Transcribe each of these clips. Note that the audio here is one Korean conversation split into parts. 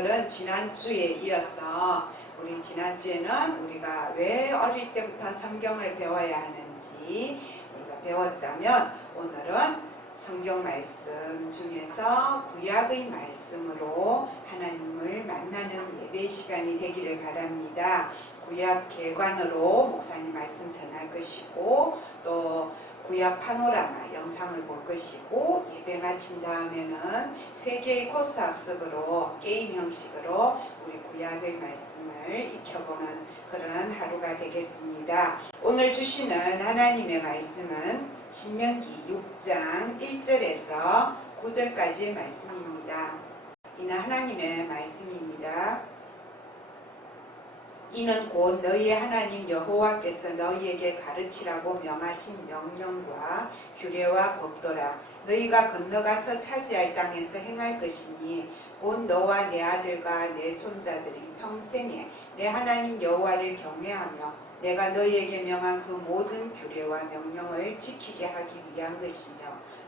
오늘은 지난주에 이어서 우리 지난주에는 우리가 왜 어릴 때부터 성경을 배워야 하는지 우리가 배웠다면, 오늘은 성경 말씀 중에서 구약의 말씀으로 하나님을 만나는 예배 시간이 되기를 바랍니다. 구약 개관으로 목사님 말씀 전할 것이고, 또 구약 파노라마 영상을 볼 것이고, 예배 마친 다음에는 3개의 코스 학습으로 게임 형식으로 우리 구약의 말씀을 익혀보는 그런 하루가 되겠습니다. 오늘 주시는 하나님의 말씀은 신명기 6장 1절에서 9절까지의 말씀입니다. 이는 하나님의 말씀입니다. 이는 곧 너희의 하나님 여호와께서 너희에게 가르치라고 명하신 명령과 규례와 법도라. 너희가 건너가서 차지할 땅에서 행할 것이니, 곧 너와 내 아들과 내 손자들이 평생에 내 하나님 여호와를 경외하며 내가 너희에게 명한 그 모든 규례와 명령을 지키게 하기 위한 것이며,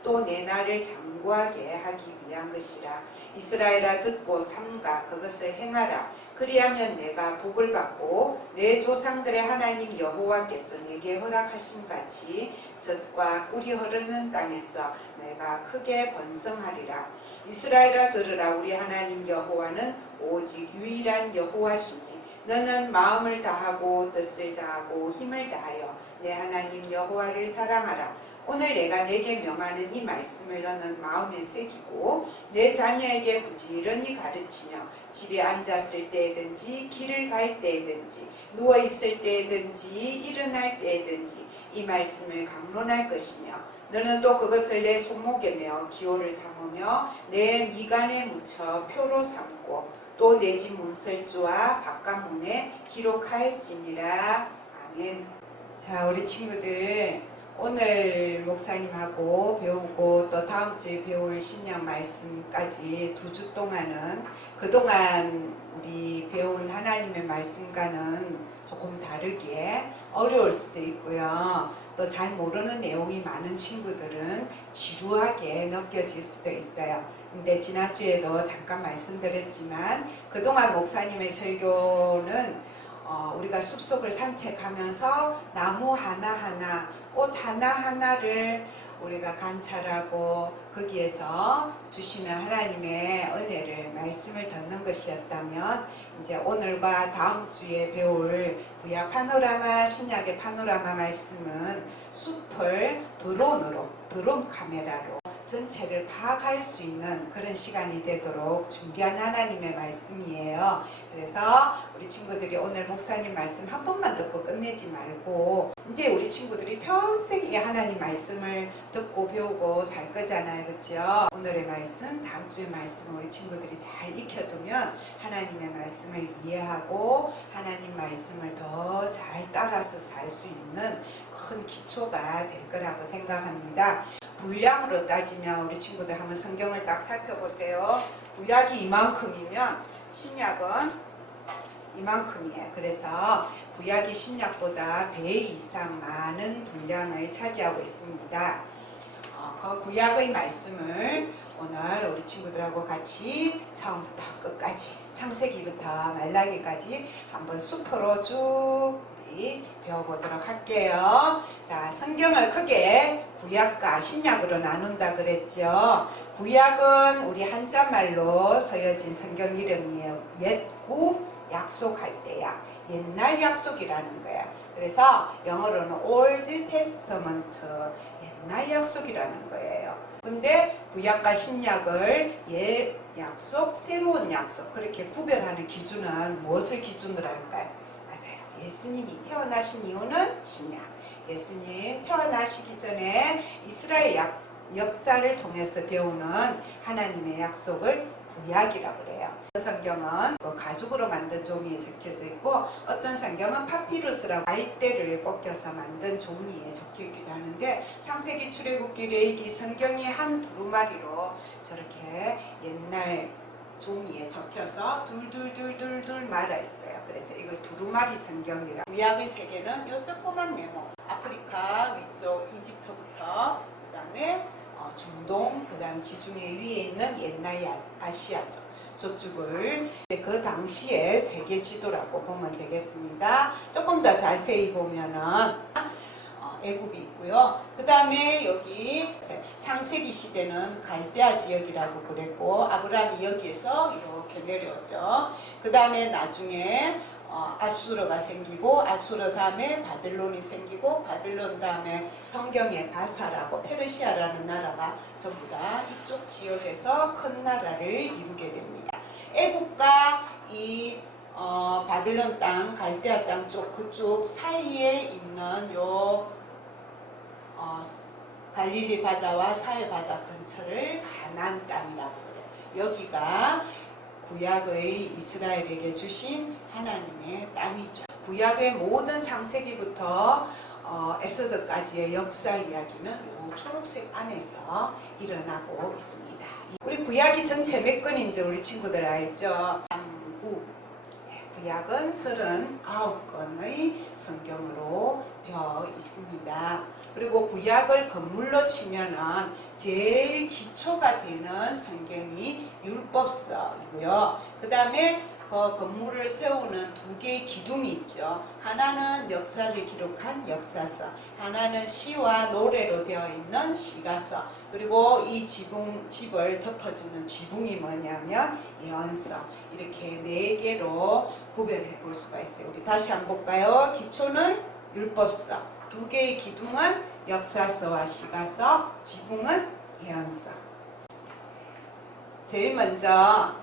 또 내 날을 장구하게 하기 위한 것이라. 이스라엘아, 듣고 삼가 그것을 행하라. 그리하면 내가 복을 받고 내 조상들의 하나님 여호와께서 내게 허락하신 같이 젖과 꿀이 흐르는 땅에서 내가 크게 번성하리라. 이스라엘아, 들으라. 우리 하나님 여호와는 오직 유일한 여호와시니 너는 마음을 다하고 뜻을 다하고 힘을 다하여 내 하나님 여호와를 사랑하라. 오늘 내가 내게 명하는 이 말씀을 너는 마음에 새기고 내 자녀에게 부지런히 가르치며 집에 앉았을 때든지 길을 갈 때든지 누워있을 때든지 일어날 때든지 이 말씀을 강론할 것이며, 너는 또 그것을 내 손목에 메어 기호를 삼으며 내 미간에 묻혀 표로 삼고 또 내 집 문설주와 바깥문에 기록할지니라. 아멘. 자, 우리 친구들, 오늘 목사님하고 배우고 또 다음 주에 배울 신약 말씀까지 2주 동안은 그동안 우리 배운 하나님의 말씀과는 조금 다르게 어려울 수도 있고요. 또 잘 모르는 내용이 많은 친구들은 지루하게 느껴질 수도 있어요. 근데 지난주에도 잠깐 말씀드렸지만, 그동안 목사님의 설교는 우리가 숲속을 산책하면서 나무 하나하나, 꽃 하나하나를 우리가 관찰하고 거기에서 주시는 하나님의 은혜를, 말씀을 듣는 것이었다면, 이제 오늘과 다음 주에 배울 구약 파노라마, 신약의 파노라마 말씀은 숲을 드론 카메라로 전체를 파악할 수 있는 그런 시간이 되도록 준비한 하나님의 말씀이에요. 그래서 우리 친구들이 오늘 목사님 말씀 한 번만 듣고 끝내지 말고, 이제 우리 친구들이 평생 이 하나님 말씀을 듣고 배우고 살 거잖아요. 그렇죠? 오늘의 말씀, 다음 주의 말씀을 우리 친구들이 잘 익혀두면 하나님의 말씀을 이해하고 하나님 말씀을 더 잘 따라서 살 수 있는 큰 기초가 될 거라고 생각합니다. 분량으로 따지면 우리 친구들 한번 성경을 딱 살펴보세요. 구약이 이만큼이면 신약은 이만큼이에요. 그래서 구약이 신약보다 배 이상 많은 분량을 차지하고 있습니다. 그 구약의 말씀을 오늘 우리 친구들하고 같이 처음부터 끝까지, 창세기부터 말라기까지 한번 숲으로 쭉 우리 배워보도록 할게요. 자, 성경을 크게 구약과 신약으로 나눈다 그랬죠. 구약은 우리 한자말로 쓰여진 성경 이름이에요. 옛구, 약속할 때야. 옛날 약속이라는 거야. 그래서 영어로는 Old Testament, 옛날 약속이라는 거예요. 근데 구약과 신약을 옛 약속, 새로운 약속, 그렇게 구별하는 기준은 무엇을 기준으로 할까요? 맞아요. 예수님이 태어나신 이유는 신약. 예수님 태어나시기 전에 이스라엘 역사를 통해서 배우는 하나님의 약속을 구약이라고 그래요. 성경은 가죽으로 만든 종이에 적혀져 있고, 어떤 성경은 파피루스라고 알대를 벗겨서 만든 종이에 적혀있기도 하는데, 창세기, 출애굽기, 레위기 성경이 한 두루마리로 저렇게 옛날 종이에 적혀서 둘둘둘둘둘 말아 있어요. 그래서 이걸 두루마리 성경이라. 구약의 세계는 요 조그만 네모, 아프리카 위쪽 이집트부터 그 다음에 중동, 그 다음 지중해 위에 있는 옛날 아시아 쪽, 저축을 그 당시에 세계 지도라고 보면 되겠습니다. 조금 더 자세히 보면은 애굽이 있고요. 그 다음에 여기 창세기 시대는 갈대아 지역이라고 그랬고 아브라함이 여기에서 이렇게 내려오죠. 그 다음에 나중에 아수르가 생기고 아수르 다음에 바벨론이 생기고 바벨론 다음에 성경에 바사라고 페르시아라는 나라가 전부 다 이쪽 지역에서 큰 나라를 이루게 됩니다. 애국과 이 바벨론 땅, 갈대아 땅 쪽 그쪽 사이에 있는 요 갈릴리 바다와 사해 바다 근처를 가나안 땅이라고 해요. 여기가 구약의 이스라엘에게 주신 하나님의 땅이죠. 구약의 모든 창세기부터 에스더까지의 역사 이야기는 이 초록색 안에서 일어나고 있습니다. 우리 구약이 전체 몇 건인지 우리 친구들 알죠? 구약은 39건의 성경으로 되어 있습니다. 그리고 구약을 건물로 치면은 제일 기초가 되는 성경이 율법서이고요. 그 다음에 그 건물을 세우는 두 개의 기둥이 있죠. 하나는 역사를 기록한 역사서, 하나는 시와 노래로 되어 있는 시가서, 그리고 이 집을 덮어주는 지붕이 뭐냐면 예언서. 이렇게 네 개로 구별해 볼 수가 있어요. 우리 다시 한번 볼까요? 기초는 율법서, 두 개의 기둥은 역사서와 시가서, 지붕은 예언서. 제일 먼저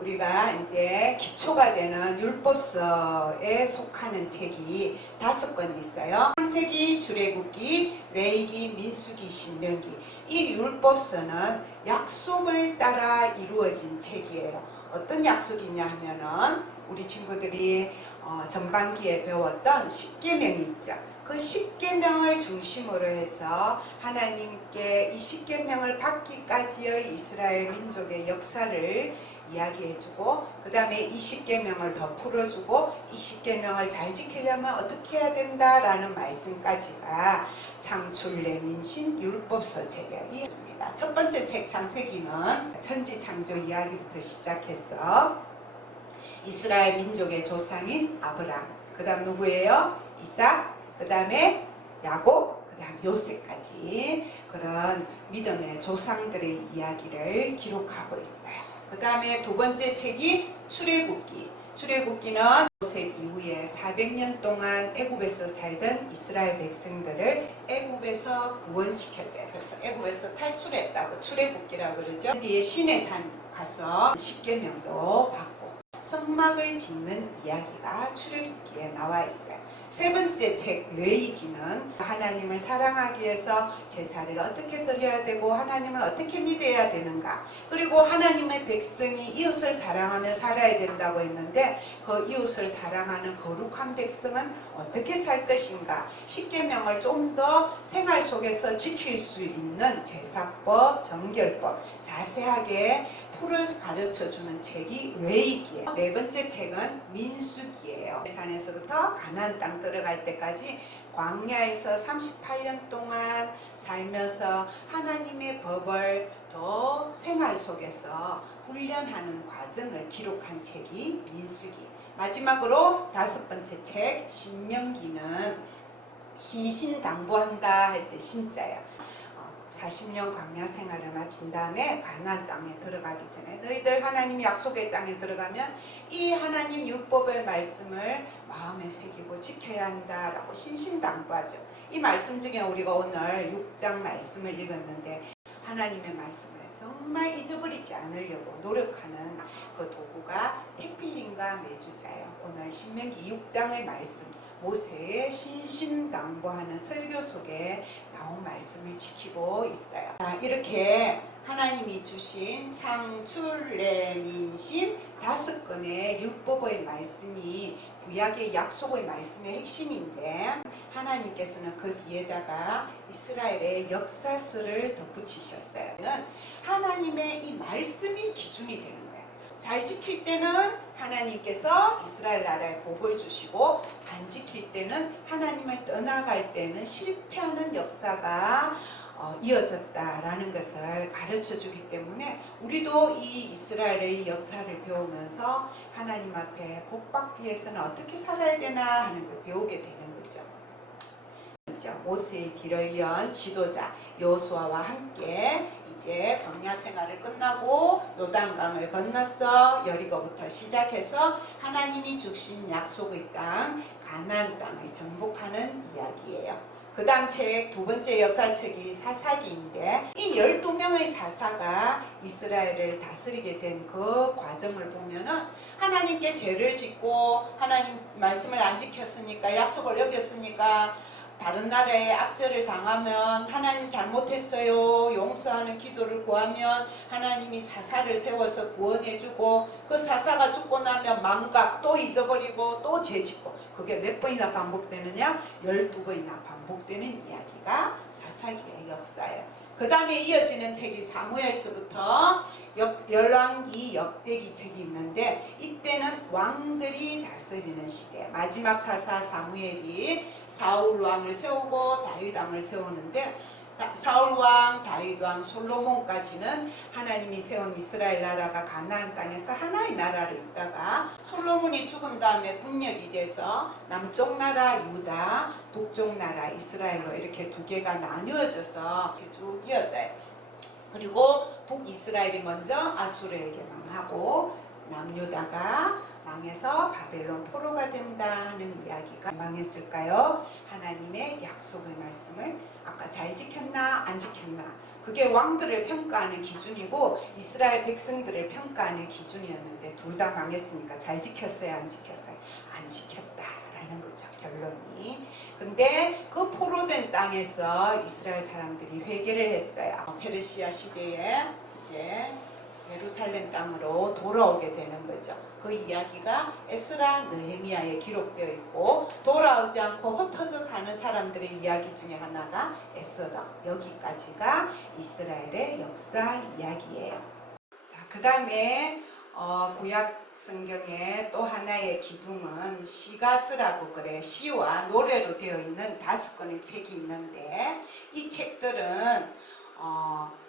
우리가 이제 기초가 되는 율법서에 속하는 책이 5권이 있어요. 창세기, 출애굽기, 레위기, 민수기, 신명기. 이 율법서는 약속을 따라 이루어진 책이에요. 어떤 약속이냐 하면은 우리 친구들이 전반기에 배웠던 십계명이 있죠. 그 십계명을 중심으로 해서 하나님께 이 십계명을 받기까지의 이스라엘 민족의 역사를 이야기해주고, 그 다음에 이 십계명을 더 풀어주고, 이 십계명을 잘 지키려면 어떻게 해야 된다라는 말씀까지가 창출, 레민신, 율법서 책에 이어집니다. 첫 번째 책 창세기는 천지창조 이야기부터 시작해서 이스라엘 민족의 조상인 아브람, 그 다음 누구예요? 이삭, 그 다음에 야곱, 그 다음 요셉까지 그런 믿음의 조상들의 이야기를 기록하고 있어요. 그 다음에 두 번째 책이 출애굽기. 출애굽기는 요셉 이후에 400년 동안 애굽에서 살던 이스라엘 백성들을 애굽에서 구원시켜줘요. 그래서 애굽에서 탈출했다고 출애굽기라고 그러죠. 뒤에 시내산 가서 십계명도 받고 성막을 짓는 이야기가 출애굽기에 나와 있어요. 세 번째 책 레위기는 하나님을 사랑하기 위해서 제사를 어떻게 드려야 되고 하나님을 어떻게 믿어야 되는가, 그리고 하나님의 백성이 이웃을 사랑하며 살아야 된다고 했는데 그 이웃을 사랑하는 거룩한 백성은 어떻게 살 것인가, 십계명을 좀 더 생활 속에서 지킬 수 있는 제사법, 정결법 자세하게 풀을 가르쳐주는 책이 레위기예요. 네 번째 책은 민수기예요. 산에서부터 가나안 땅 들어갈 때까지 광야에서 38년 동안 살면서 하나님의 법을 더 생활 속에서 훈련하는 과정을 기록한 책이 민수기. 마지막으로 5번째 책 신명기는 신신당부한다 할 때 신자예요. 40년 광야 생활을 마친 다음에 가나안 땅에 들어가기 전에 너희들 하나님 약속의 땅에 들어가면 이 하나님 율법의 말씀을 마음에 새기고 지켜야 한다라고 신신당부하죠. 이 말씀 중에 우리가 오늘 6장 말씀을 읽었는데 하나님의 말씀을 정말 잊어버리지 않으려고 노력하는 그 도구가 테필린과 메주자예요. 오늘 신명기 6장의 말씀, 모세의 신신당부하는 설교 속에 나온 말씀을 지키고 있어요. 이렇게 하나님이 주신 창출, 레민신 5건의 율법의 말씀이 구약의 약속의 말씀의 핵심인데 하나님께서는 그 뒤에다가 이스라엘의 역사서를 덧붙이셨어요. 하나님의 이 말씀이 기준이 되는 거예요. 잘 지킬 때는 하나님께서 이스라엘 나라에 복을 주시고 안 지킬 때는 하나님을 떠나갈 때는 실패하는 역사가 이어졌다라는 것을 가르쳐 주기 때문에 우리도 이 이스라엘의 역사를 배우면서 하나님 앞에 복 받기 위해서는 어떻게 살아야 되나 하는 걸 배우게 되는 거죠. 모세의 뒤를 이은 지도자 여호수아와 함께 이제 광야 생활을 끝나고 요단강을 건너서 여리고부터 시작해서 하나님이 주신 약속의 땅 가나안 땅을 정복하는 이야기예요. 그 다음 책, 두 번째 역사책이 사사기인데 이 12명의 사사가 이스라엘을 다스리게 된 그 과정을 보면은 하나님께 죄를 짓고 하나님 말씀을 안 지켰으니까 약속을 어겼으니까 다른 나라에 압제를 당하면 하나님 잘못했어요 용서하는 기도를 구하면 하나님이 사사를 세워서 구원해주고 그 사사가 죽고 나면 망각 또 잊어버리고 또 죄짓고 그게 몇 번이나 반복되느냐? 12번이나 반복되는 이야기가 사사기의 역사예요. 그 다음에 이어지는 책이 사무엘서부터 열왕기 역대기 책이 있는데 이때는 왕들이 다스리는 시대 마지막 사사 사무엘이 사울 왕을 세우고 다윗 왕을 세우는데 사울 왕, 다윗 왕, 솔로몬까지는 하나님이 세운 이스라엘 나라가 가나안 땅에서 하나의 나라로 있다가 솔로몬이 죽은 다음에 분열이 돼서 남쪽 나라 유다, 북쪽 나라 이스라엘로 이렇게 두 개가 나뉘어져서 이렇게 쭉 이어져요. 그리고 북이스라엘이 먼저 아수르에게 망하고 남유다가 망해서 바벨론 포로가 된다 하는 이야기가 망했을까요? 하나님의 약속의 말씀을 아까 잘 지켰나 안 지켰나 그게 왕들을 평가하는 기준이고 이스라엘 백성들을 평가하는 기준이었는데 둘 다 망했으니까 잘 지켰어요 안 지켰어요? 안 지켰다라는 거죠 결론이. 근데 그 포로된 땅에서 이스라엘 사람들이 회개를 했어요. 페르시아 시대에 이제 예루살렘 땅으로 돌아오게 되는 거죠. 그 이야기가 에스라 느헤미야에 기록되어 있고 돌아오지 않고 흩어져 사는 사람들의 이야기 중에 하나가 에스라 여기까지가 이스라엘의 역사 이야기예요. 자, 그 다음에 구약 성경의 또 하나의 기둥은 시가스라고 그래 시와 노래로 되어 있는 5권의 책이 있는데 이 책들은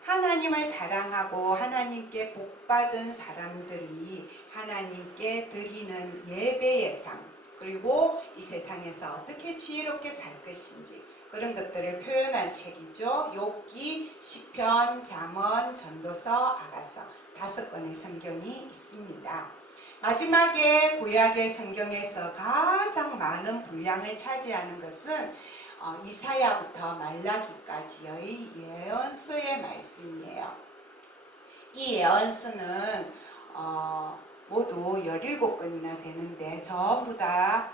하나님을 사랑하고 하나님께 복받은 사람들이 하나님께 드리는 예배의 삶 그리고 이 세상에서 어떻게 지혜롭게 살 것인지 그런 것들을 표현한 책이죠. 욥기, 시편, 잠언, 전도서, 아가서 5권의 성경이 있습니다. 마지막에 구약의 성경에서 가장 많은 분량을 차지하는 것은 이사야부터 말라기까지의 예언서의 말씀이에요. 이 예언서는 모두 17권이나 되는데 전부 다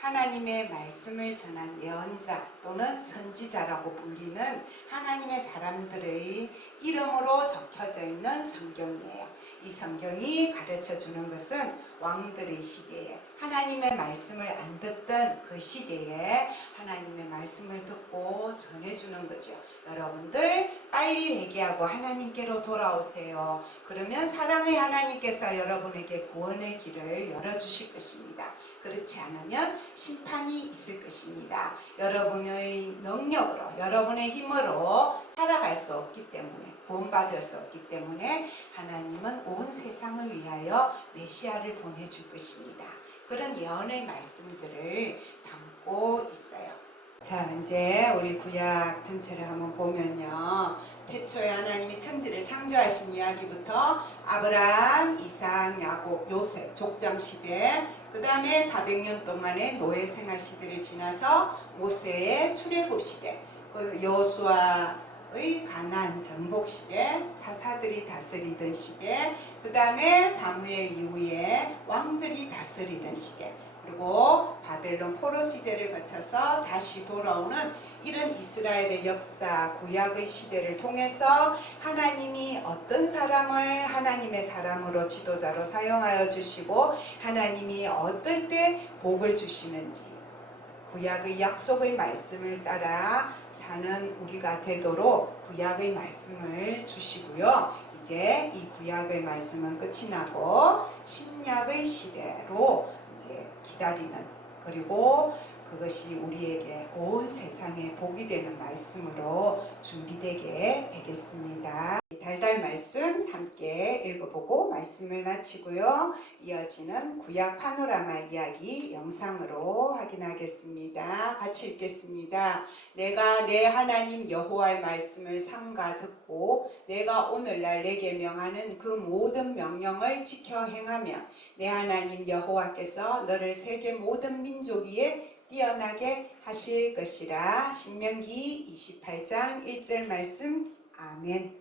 하나님의 말씀을 전한 예언자 또는 선지자라고 불리는 하나님의 사람들의 이름으로 적혀져 있는 성경이에요. 이 성경이 가르쳐주는 것은 왕들의 시대에 하나님의 말씀을 안 듣던 그 시대에 하나님의 말씀을 듣고 전해주는 거죠. 여러분들 빨리 회개하고 하나님께로 돌아오세요. 그러면 사랑의 하나님께서 여러분에게 구원의 길을 열어주실 것입니다. 그렇지 않으면 심판이 있을 것입니다. 여러분의 능력으로 여러분의 힘으로 살아갈 수 없기 때문에 구원받을 수 없기 때문에 하나님은 온 세상을 위하여 메시아를 보내줄 것입니다. 그런 예언의 말씀들을 담고 있어요. 자, 이제 우리 구약 전체를 한번 보면요. 태초에 하나님이 천지를 창조하신 이야기부터 아브라함, 이삭, 야곱, 요셉, 족장시대 그 다음에 400년 동안의 노예 생활 시대를 지나서 모세의 출애굽 시대 여호수아의 가나안 정복 시대 사사들이 다스리던 시대 그 다음에 사무엘 이후에 왕들이 다스리던 시대 그리고 바벨론 포로 시대를 거쳐서 다시 돌아오는 이런 이스라엘의 역사, 구약의 시대를 통해서 하나님이 어떤 사람을 하나님의 사람으로 지도자로 사용하여 주시고 하나님이 어떨 때 복을 주시는지 구약의 약속의 말씀을 따라 사는 우리가 되도록 구약의 말씀을 주시고요. 이제 이 구약의 말씀은 끝이 나고 신약의 시대로 이제 기다리는 그리고 그것이 우리에게 온 세상에 복이 되는 말씀으로 준비되게 되겠습니다. 달달 말씀 함께 읽어보고 말씀을 마치고요. 이어지는 구약 파노라마 이야기 영상으로 확인하겠습니다. 같이 읽겠습니다. 내가 내 하나님 여호와의 말씀을 삼가 듣고 내가 오늘날 내게 명하는 그 모든 명령을 지켜 행하면 내 하나님 여호와께서 너를 세계 모든 민족 위에 뛰어나게 하실 것이라. 신명기 28장 1절 말씀. 아멘.